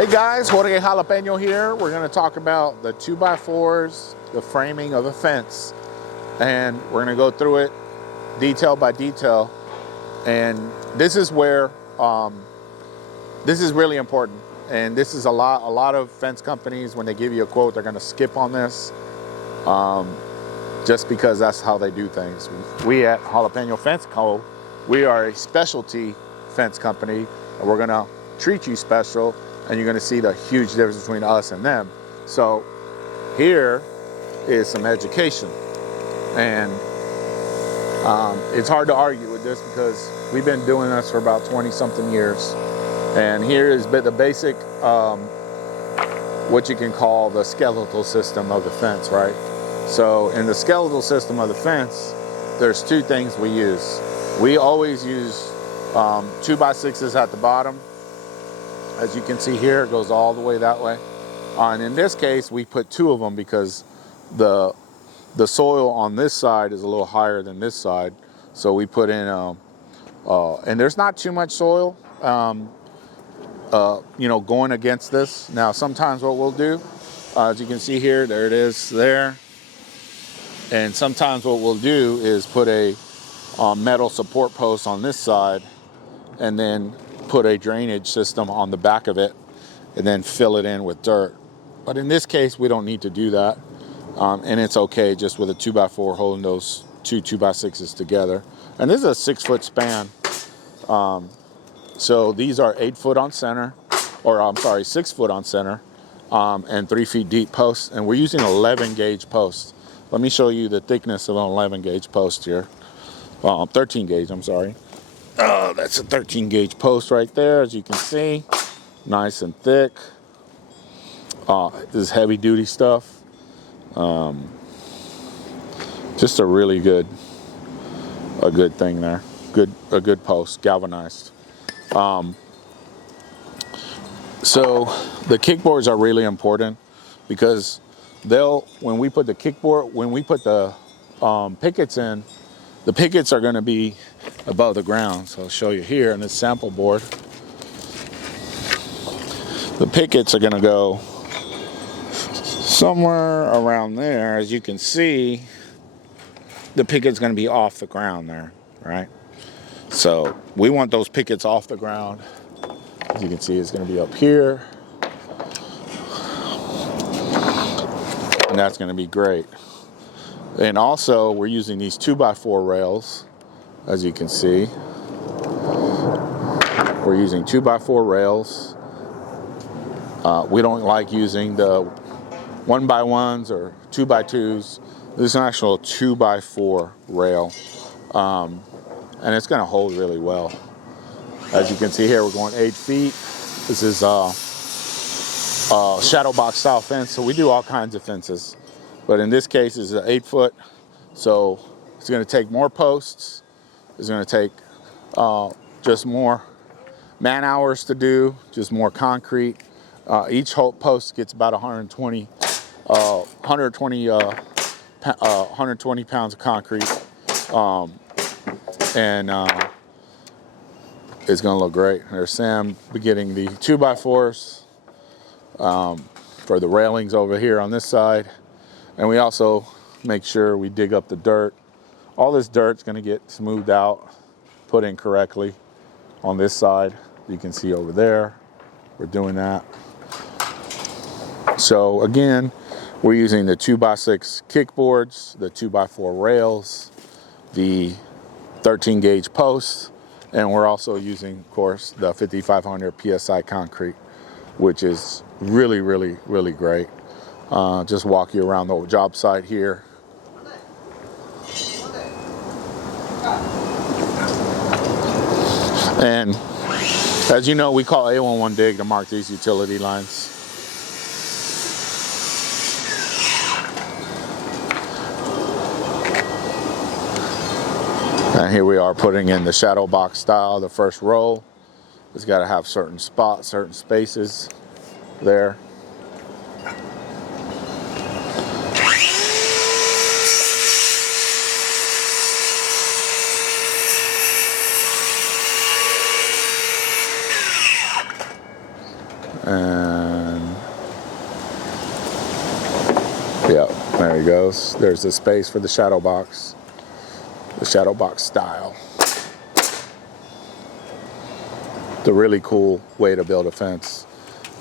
Hey guys, Jorge Jalapeno here. We're going to talk about the 2x4s, the framing of a fence, and we're going to go through it detail by detail. And this is where this is really important. And this is a lot of fence companies, when they give you a quote, they're going to skip on this, just because that's how they do things. We at Jalapeno Fence Co., we are a specialty fence company, and we're going to treat you special. And you're going to see the huge difference between us and them. So here is some education. And it's hard to argue with this because we've been doing this for about 20-something years. And here is the basic, what you can call the skeletal system of the fence, right? So in the skeletal system of the fence, there's two things we use. We always use 2x6s at the bottom. As you can see here, it goes all the way that way. And in this case, we put two of them because the soil on this side is a little higher than this side. So we put in, and there's not too much soil, going against this. Now, sometimes what we'll do, as you can see here, there it is there. And sometimes what we'll do is put a metal support post on this side and then put a drainage system on the back of it and then fill it in with dirt. But in this case, we don't need to do that. And it's okay just with a 2x4 holding those two 2x6s together. And this is a 6-foot span. So these are 8 foot on center, or I'm sorry, 6 foot on center, and 3 feet deep posts. And we're using 11 gauge posts. Let me show you the thickness of an 11 gauge post here. 13 gauge, I'm sorry. Oh, that's a 13 gauge post right there, as you can see. Nice and thick. This is heavy duty stuff. Just a really good thing there. A good post, galvanized. So the kickboards are really important because when we put the pickets in, the pickets are going to be above the ground. So I'll show you here on this sample board. The pickets are going to go somewhere around there. As you can see, the picket's going to be off the ground there, right? So we want those pickets off the ground. As you can see, it's going to be up here. And that's going to be great. And also, we're using these 2x4 rails, as you can see. We're using 2x4 rails. We don't like using the 1x1s or 2x2s. This is an actual 2x4 rail. And it's going to hold really well. As you can see here, we're going 8 feet. This is shadow box style fence, so we do all kinds of fences. But in this case, it's an 8 foot, so it's going to take more posts. It's going to take just more man hours to do, just more concrete. Each post gets about 120 pounds of concrete, and it's going to look great. There's Sam getting the 2x4s for the railings over here on this side. And we also make sure we dig up the dirt. All this dirt's going to get smoothed out, put in correctly on this side. You can see over there, we're doing that. So again, we're using the 2x6 kickboards, the 2x4 rails, the 13 gauge posts, and we're also using, of course, the 5,500 PSI concrete, which is really, really, really great. Just walk you around the job site here. And as you know, we call A11 dig to mark these utility lines. And here we are putting in the shadow box style. The first row has got to have certain spots, certain spaces there. And yeah, there he goes. There's the space for the shadow box style. It's a really cool way to build a fence.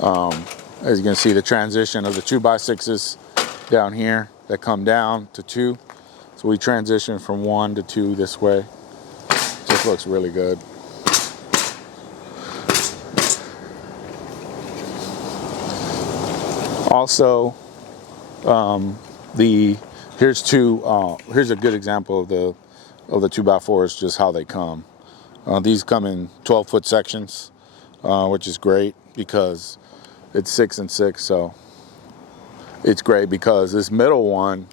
As you can see, the transition of the 2x6s down here that come down to 2. So we transition from 1 to 2 this way. Just looks really good. Also, here's a good example of the 2x4s, just how they come. These come in 12-foot sections, which is great because it's 6 and 6. So it's great because this middle one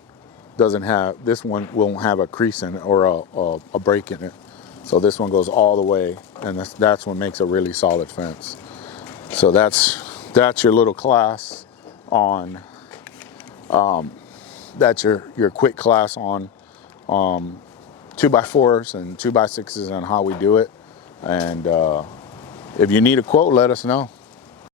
won't have a crease in it or a break in it. So this one goes all the way, and that's what makes a really solid fence. So that's your little class on. That's your quick class on 2x4s and 2x6s and how we do it. And if you need a quote, let us know.